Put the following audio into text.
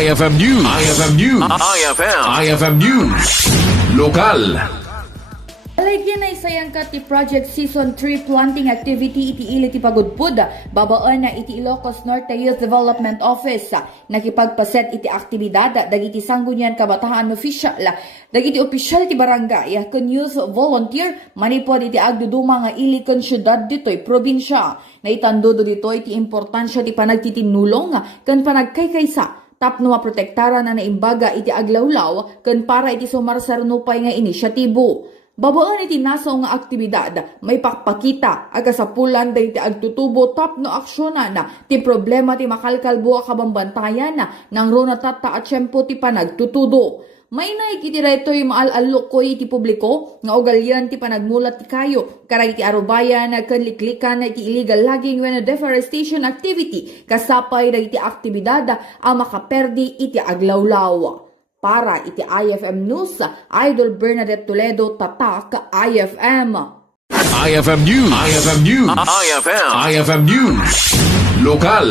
IFM News. IFM News. IFM News. Lokal. Aligyan na isayang ka ti Project Season 3 planting activity iti ili ti Pagudpud. Babaan na iti Ilocos Norte Youth Development Office. Nakipagpaset iti aktibidad dagiti Sanggunian Kabataan Official. Dagiti opisyal ti barangay kun youth volunteer manipod iti agduduma nga ili kun syudad ditoy probinsya. Naitandodo ditoy ti importansya ti panagtitinulong ken panagkaykaysa tapno maprotektaran na naimbaga iti aglawlaw ken para iti sumarsarnupay nga inisyatibo. Babaan iti nasaw nga aktibidad, may pakpakita, agasapulan da iti agtutubo tapno aksyonan ti problema ti makalkalbo kabambantayan nang rona tata at syempo ti panagtutudo. May naikitireto yung maalalo ko iti publiko nga ugalyan ti panagmulat ti kayo, karag iti arubayan kanliklikan iti illegal logging when deforestation activity kasapay da iti aktibidad ang makaperdi iti aglawlaw. Para iti IFM News, Idol Bernadette Toledo, Tatak, IFM. IFM News. IFM News. IFM News. Lokal.